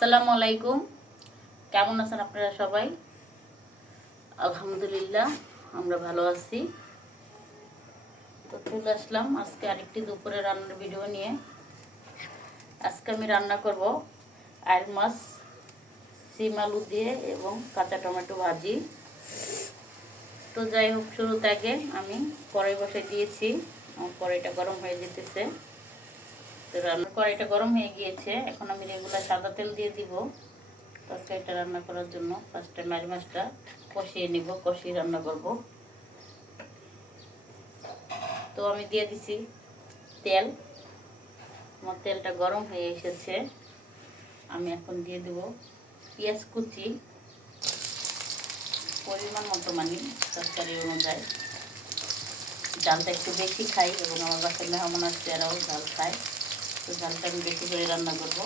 আসসালামু আলাইকুম। কেমন আছেন আপনারা সবাই? আলহামদুলিল্লাহ আমরা ভালো আছি। তো চলে আসলাম আজকে আরেকটি দুপুরে রান্নার ভিডিও নিয়ে। আজকে আমি রান্না করব আইল মাছ সিম আলু দিয়ে এবং কাঁচা টমেটো ভাজি। তো যাই হোক, শুরুতে আগে আমি কড়াই বসাই দিয়েছি। আমার কড়াইটা গরম হয়ে যেতেছে। তো রান্নার কড়াইটা গরম হয়ে গিয়েছে। এখন আমি রেগুলার সাদা তেল দিয়ে দিব তরকারিটা রান্না করার জন্য। ফার্স্টে মাছ মাছটা কষিয়ে নিব, কষিয়ে রান্না করব। তো আমি দিয়ে দিছি তেল। আমার তেলটা গরম হয়ে এসেছে। আমি এখন দিয়ে দেব পেঁয়াজ কুচি, পরিমাণ মতো মানে তরকারি অনুযায়ী। ঝালটা একটু বেশি খাই এবং আমার বাসায় মেহমান আসছে, এরাও ঝাল খায়। তো ঝালটা আমি বেশি করে রান্না করব।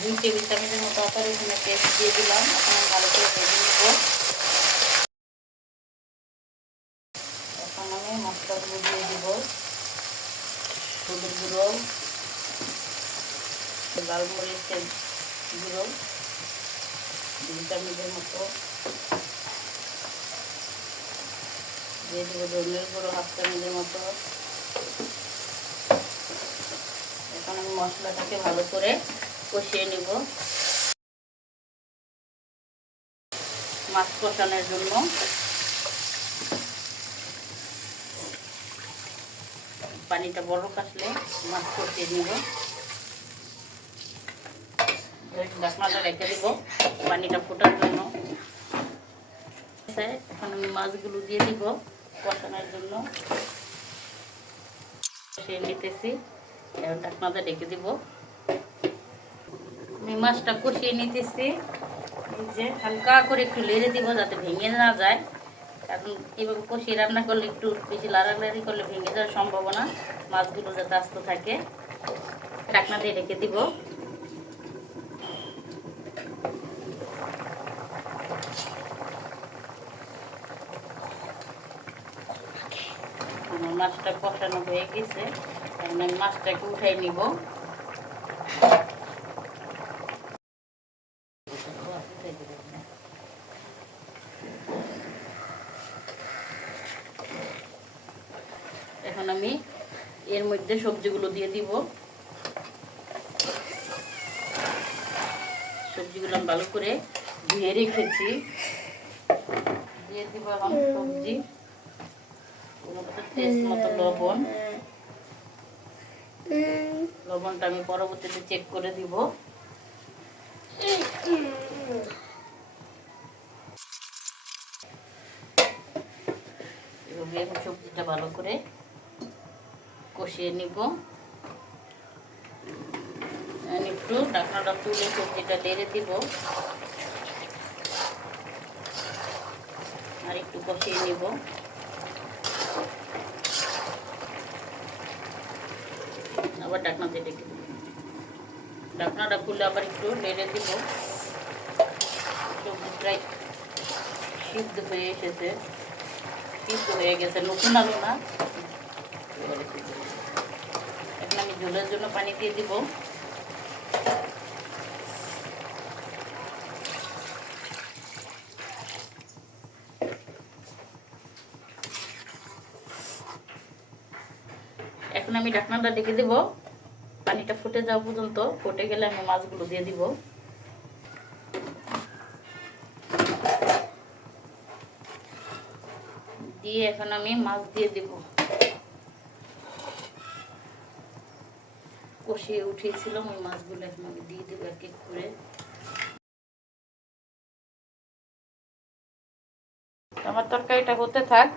2 টেবিল চামচের মতো আদা রসুনের পেস্ট দিয়ে দিলাম। এখন আমি ভালো করে ভেজে নেব। এখন আমি মশলাগুলো দিয়ে দিব। হলুদ গুঁড়ো, লাল মরিচের গুঁড়ো 2 চামচের মতো দিয়ে দেব। ধনিয়ার গুঁড়ো 1/2 চামচের মতো। এখন আমি মশলাটাকে ভালো করে কষিয়ে নেব। মাছ কষানোর জন্য পানিটা বড় কাটলে মাছ কষিয়ে নিব। ঢাকনাটা রেখে দিব পানিটা ফোটার জন্য। এখন আমি মাছগুলো দিয়ে দিব কষানোর জন্য। কষিয়ে নিতেছি, এখন ঢাকনাটা রেখে দিব। আমি মাছটা কষিয়ে নিতেছি। এই যে হালকা করে একটু লেড়ে দিব যাতে ভেঙে না যায়, কারণ এভাবে কষিয়ে রান্না করলে একটু বেশি লাড়ালাড়ি করলে ভেঙে যাওয়ার সম্ভাবনা। মাছগুলো যাতে আস্ত থাকে। ঢাকনা দিয়ে রেখে দিব। আমার মাছটা কষানো হয়ে গেছে। এখন আমি মাছটাকে উঠাই নিব। এখন আমি এর মধ্যে সবজিগুলো দিয়ে দিব। সবজিগুলো আমি ভালো করে ধুয়ে রেখেছি। দিয়ে দিব এখন সবজি, টেস্ট মতো লবণ। লবণটা আমি পরবর্তীতে চেক করে দিব। এভাবে সবজিটা ভালো করে কষিয়ে নিব। একটু ঢাকনাটা তুলে সবজিটা নেড়ে দিব আর একটু কষিয়ে নিব। আবার ঢাকনা দিয়ে রেখে দিব। ঢাকনাটা খুলে আবার একটু নেড়ে দিব। সবজি প্রায় সিদ্ধ হয়ে এসেছে, সিদ্ধ হয়ে গেছে, নতুন আলু না। এখন আমি ঝোলের জন্য পানি দিয়ে দিব। এখন আমি ঢাকনাটা ঢেকে দেব পানিটা ফুটে যাওয়া পর্যন্ত। ফুটে গেলে আমি মাছগুলো দিয়ে দিব। দিয়ে এখন আমি মাছ দিয়ে দিব। কষিয়ে উঠিয়েছিলাম ওই মাছগুলো এখন আমি দিয়ে দেবো এক এক করে। আমার তরকারিটা হতে থাক।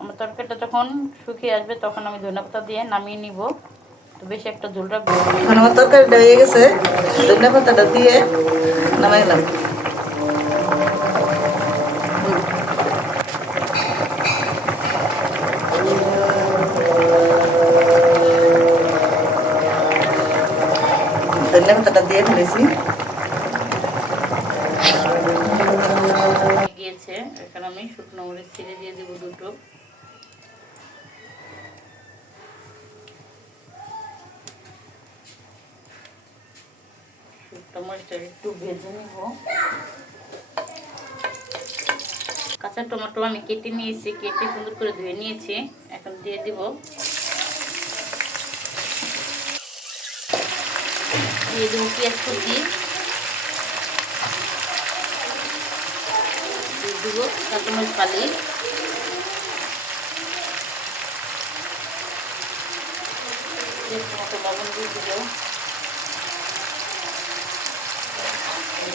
আমার তরকারিটা যখন শুকিয়ে আসবে তখন আমি ধনেপাতা দিয়ে নামিয়ে নিব। তো বেশি একটা ঝোল রাখবো। এখন আমার তরকারিটা হয়ে গেছে, ধনেপাতাটা দিয়ে নামাইলাম। ধনেপাতাটা দিয়ে ফেলেছি। গিয়েছে, এখানে আমি শুকনো মরিচ ছিঁড়ে দিয়ে দেবো 2। টমেটোটা একটু ভেজে নিব। কাঁচা টমেটো আমি কেটে নিয়েছি, কেটে সুন্দর করে ধুয়ে নিয়েছি। এখন দিয়ে দিব, পেঁয়াজ কুচি, দিয়ে দিব কাঁচামরিচ ফালি, মতো লবণ দিয়ে দিব।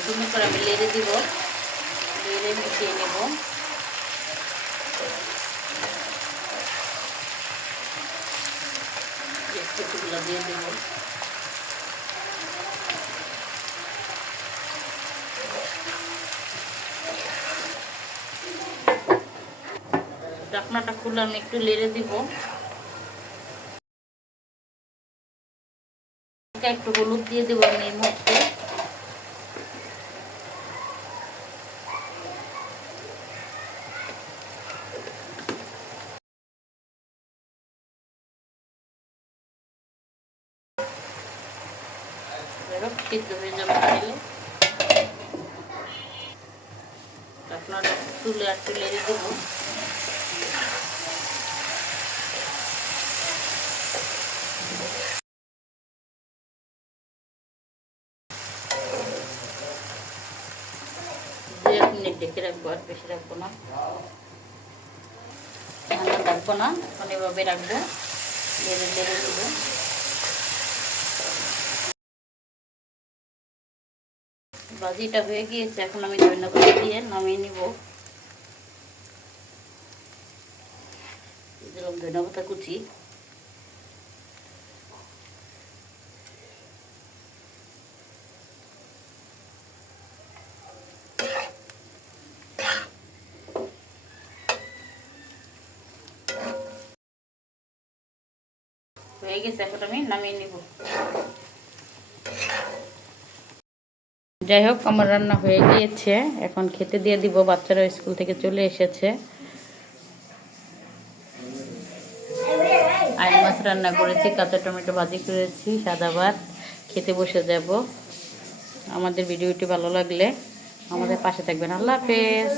সুন্দর করে আমি লেড়ে দিব, লেড়ে মিশিয়ে নেব। কুচিগুলো দিয়ে দেব। ঢাকনাটা খুলে আমি একটু লেড়ে দিব। একটু হলুদ দিয়ে দেবো আমি এই মুহূর্তে। সিদ্ধ হয়ে যাবে তাহলে ঢাকনাটা তুলে আর একটু লেড়ে দেবো। ডেকে রাখবো, আর বেশি রাখবো না, রাখবো না, এখন এভাবে রাখবো, লেড়ে লেড়ে দেবো। ভাজিটা হয়ে গিয়েছে, এখন আমি ধনিয়া পাতা দিয়ে নামিয়ে নিব। দিলাম ধনিয়া পাতা কুচি, হয়ে গেছে, এখন আমি নামিয়ে নিব। যাই হোক, আমার রান্না হয়ে গিয়েছে, এখন খেতে দিয়ে দিব। বাচ্চারা স্কুল থেকে চলে এসেছে। আইন মাছ রান্না করেছি, কাঁচা টমেটো ভাজি করেছি, সাদা ভাত, খেতে বসে যাব। আমাদের ভিডিওটি ভালো লাগলে আমাদের পাশে থাকবেন। আল্লাহ হাফেজ।